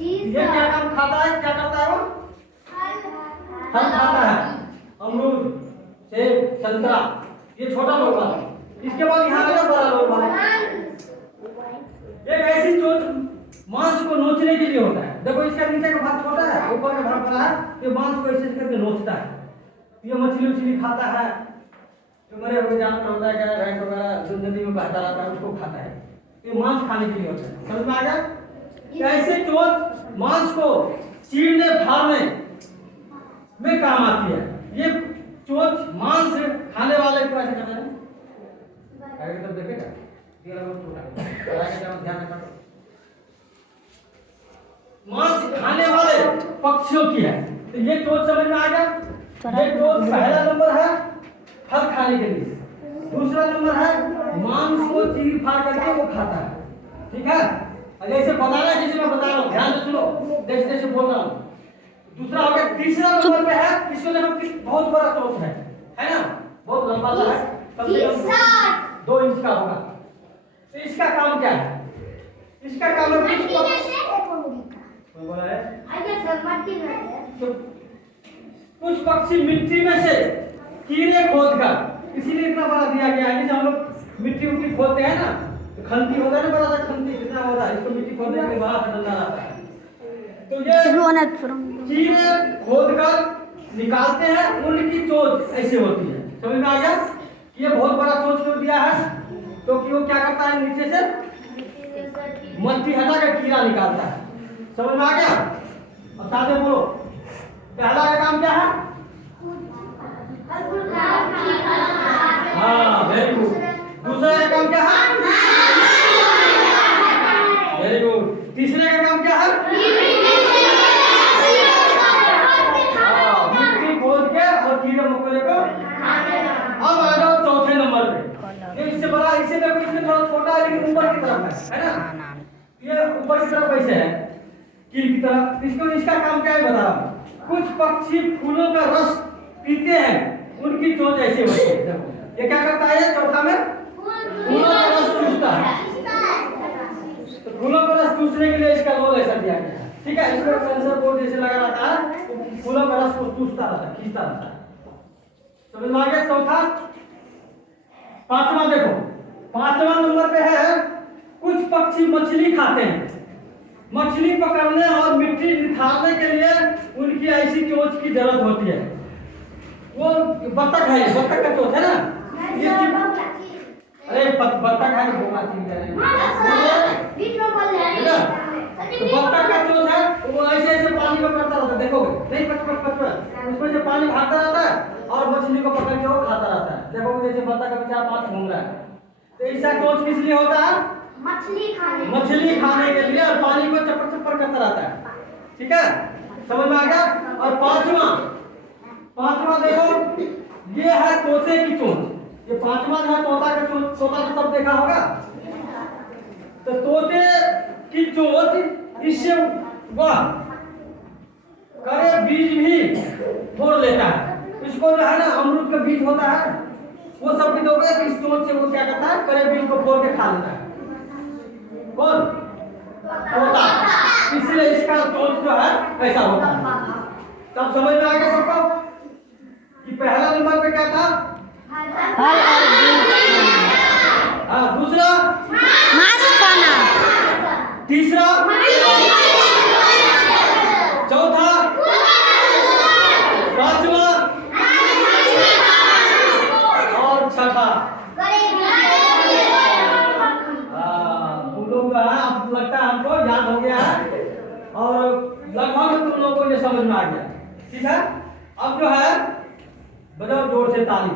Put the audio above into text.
ये क्या काम खाता है, क्या करता है वो? फल खाता है, अमरूद, सेब, संतरा, ये छोटा लोग है। इसके बाद यहाँ का बड़ा लोग है। एक ऐसी चोंच मांस को नोचने के लिए होता है। देखो इसका नीचे का भाग छोटा है, ऊपर का भाग बड़ा है। ये मांस को ऐसे करके नोचता है। ये मछली उछली खाता है, जो मरे हुए जानवर होता है, क्या भैंस वगैरह जो नदी में बहता रहता है उसको खाता है। ये मांस खाने के लिए होता है। समझ में आ गया? ऐसे चोंच मांस को चीरने फाड़ने में काम आती है। ये चोंच मांस खाने वाले को ऐसे करता है। आगे तब देखेगा, ये वाला बहुत छोटा है, आगे जाओ ध्यान रखना। मांस खाने वाले पक्षियों की है। तो ये चोंच समझ में आ गया? ये चोंच पहला नंबर है फल खाने के लिए, दूसरा नंबर है मांस को चीर फाड़ करके वो खाता है। ठीक है? और जैसे बताना जैसे मैं बता रहा हूँ, ध्यान से सुनो, जैसे जैसे बोल रहा हूँ। दूसरा हो गया, तीसरा नंबर पे है, इसको देखो बहुत बड़ा चोंच है ना, बहुत लंबा सा है, कम से कम 2 इंच का होगा। तो इसका काम क्या है? इसका काम है बोला है तो कुछ पक्षी मिट्टी में से कीड़े खोदकर, इसीलिए इतना बड़ा दिया गया है। जैसे हम लोग मिट्टी उट्टी खोदते हैं ना, तो खंती होता है ना, बड़ा सा खंती कितना होता है, इसको मिट्टी खोदने के बाद डंडा आता है। तो ये कीड़े खोदकर निकालते हैं, उनकी चोंच ऐसे होती है। समझ में आ गया? ये बहुत बड़ा चोंच क्यों दिया है? क्योंकि वो क्या करता है, नीचे से मट्टी हटा कर कीड़ा निकालता है। समझ में आ गया? और साथ में बोलो, पहला का काम क्या है? हाँ, वेरी गुड। दूसरा का काम क्या है? Very good. तीसरे का काम क्या है? मिट्टी खोद के और कीड़े मकोड़े को। अब आ जाओ चौथे नंबर पे। ये इससे बड़ा, इसे देखो, इसमें थोड़ा छोटा है लेकिन ऊपर की तरफ है ना? ये ऊपर की तरफ कैसे है, कील की तरफ। इसको इसका काम क्या है बता रहा हूँ। कुछ पक्षी फूलों का रस पीते हैं, उनकी चोंच ऐसे होती है। देखो ये क्या करता है, चौथा में फूलों का रस चूसता है। तो फूलों का रस चूसने के लिए इसका लोल ऐसा दिया गया है। ठीक है? इसमें सेंसर बोर्ड जैसे लगा रहता है, तो फूलों का रस को चूसता रहता है, खींचता रहता है। समझ में आ गया? चौथा। पांचवा देखो, पांचवा नंबर पे है, कुछ पक्षी मछली खाते हैं। मछली पकड़ने और मिट्टी निकालने के लिए उनकी ऐसी चोंच की जरूरत होती है। वो बत्तख है, बत्तख का चोंच है ना? ये अरे बत्तख है, बोला चीज है ना? तो बत्तख का चोंच है, वो ऐसे ऐसे पानी में करता रहता है। देखोगे नहीं, पच उसमें से पानी भागता रहता है और मछली को पकड़ के वो खाता रहता है। देखोगे जैसे बत्तख का बेचारा पास घूम रहा है। तो इसका चोंच किस लिए होता है? मछली खाने के लिए, और पानी को चपर चपर करता रहता है। ठीक है? समझ में आ गया? और पांचवा देखो, ये है तोते की चोंच। ये पांचवा जो है तोता का चोंच, तोता तो सब देखा होगा। तो तोते की चोंच इससे वह करे बीज भी फोड़ लेता है। इसको जो है ना, अमरूद का बीज होता है, वो सब भी दोगे, इस चोंच से वो क्या करता है, करे बीज को फोड़ के खा लेता है। कौन? तोता। इसलिए इसका चोंच जो है ऐसा होता है। तब समझ में आ गया सबको कि पहला नंबर पे क्या था? फल और बीज। हाँ, दूसरा मांस खाना। तीसरा, चौथा, पांचवा और छठा। अब लगता है हमको याद हो गया है और लगभग तुम लोगों को ये समझ में आ गया। ठीक है? अब जो है बजाओ जोर से ताली।